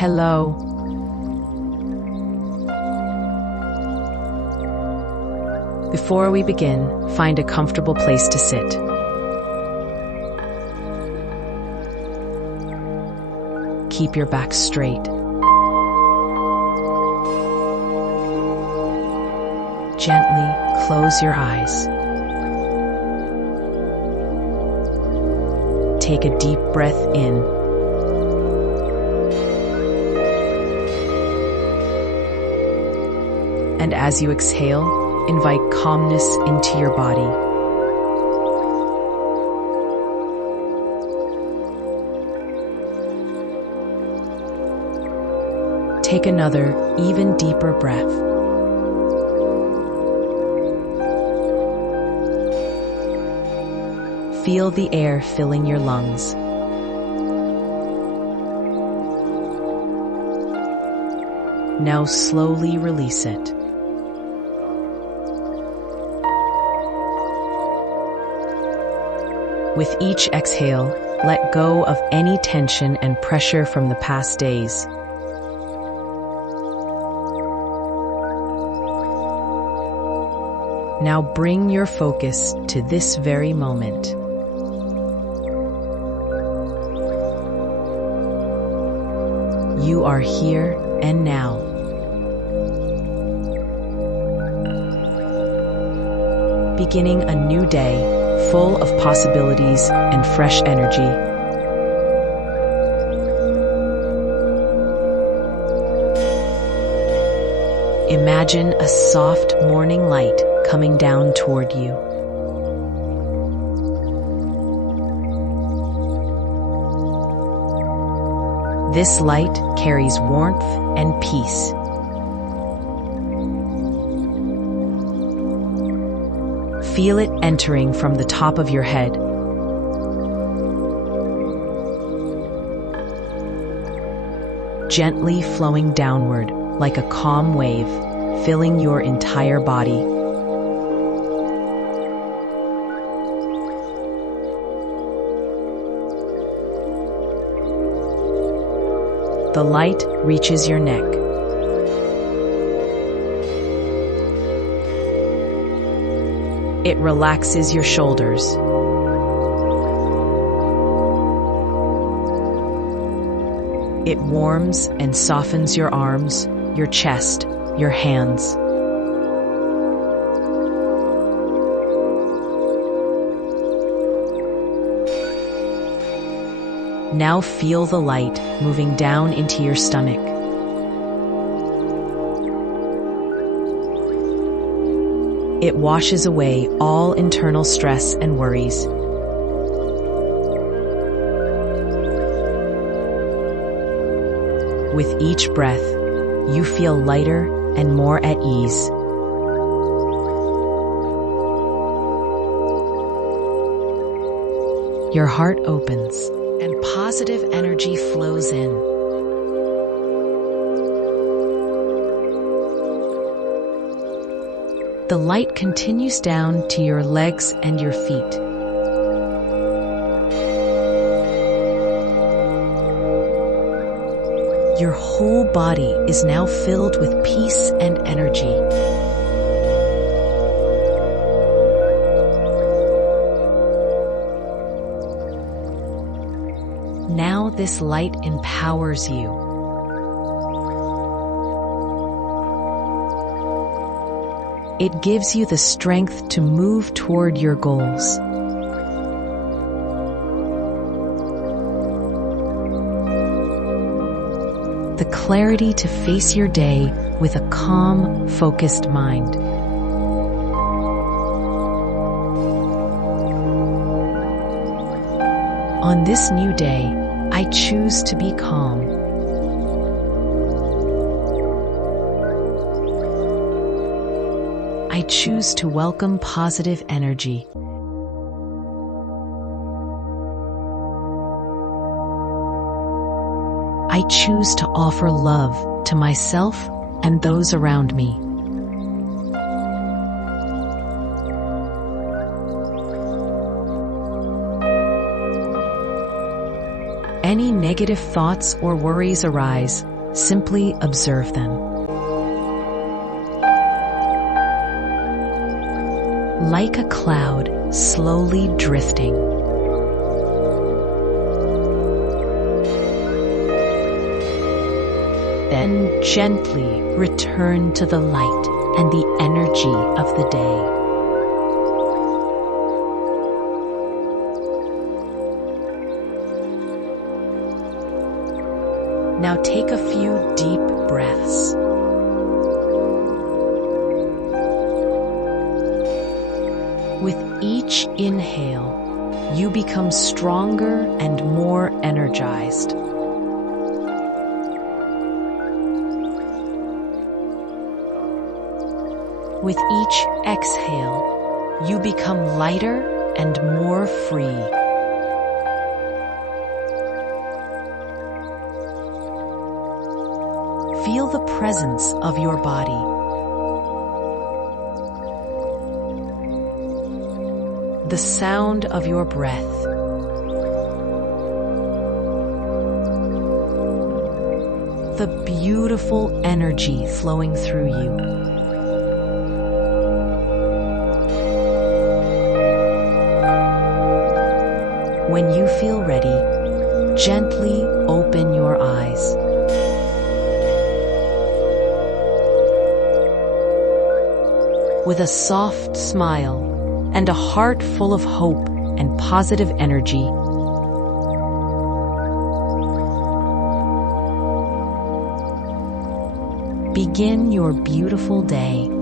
Hello. Before we begin, find a comfortable place to sit. Keep your back straight. Gently close your eyes. Take a deep breath in. And as you exhale, invite calmness into your body. Take another, even deeper breath. Feel the air filling your lungs. Now slowly release it. With each exhale, let go of any tension and pressure from the past days. Now bring your focus to this very moment. You are here and now. Beginning a new day, full of possibilities and fresh energy. Imagine a soft morning light coming down toward you. This light carries warmth and peace. Feel it entering from the top of your head. Gently flowing downward like a calm wave, filling your entire body. The light reaches your neck. It relaxes your shoulders. It warms and softens your arms, your chest, your hands. Now feel the light moving down into your stomach. It washes away all internal stress and worries. With each breath, you feel lighter and more at ease. Your heart opens, and positive energy flows in. The light continues down to your legs and your feet. Your whole body is now filled with peace and energy. Now this light empowers you. It gives you the strength to move toward your goals. The clarity to face your day with a calm, focused mind. On this new day, I choose to be calm. I choose to welcome positive energy. I choose to offer love to myself and those around me. Any negative thoughts or worries arise, Simply observe them. Like a cloud slowly drifting. Then gently return to the light and the energy of the day. Now take a few deep breaths. With each inhale, you become stronger and more energized. With each exhale, you become lighter and more free. Feel the presence of your body. The sound of your breath. The beautiful energy flowing through you. When you feel ready, gently open your eyes. With a soft smile and a heart full of hope and positive energy, begin your beautiful day.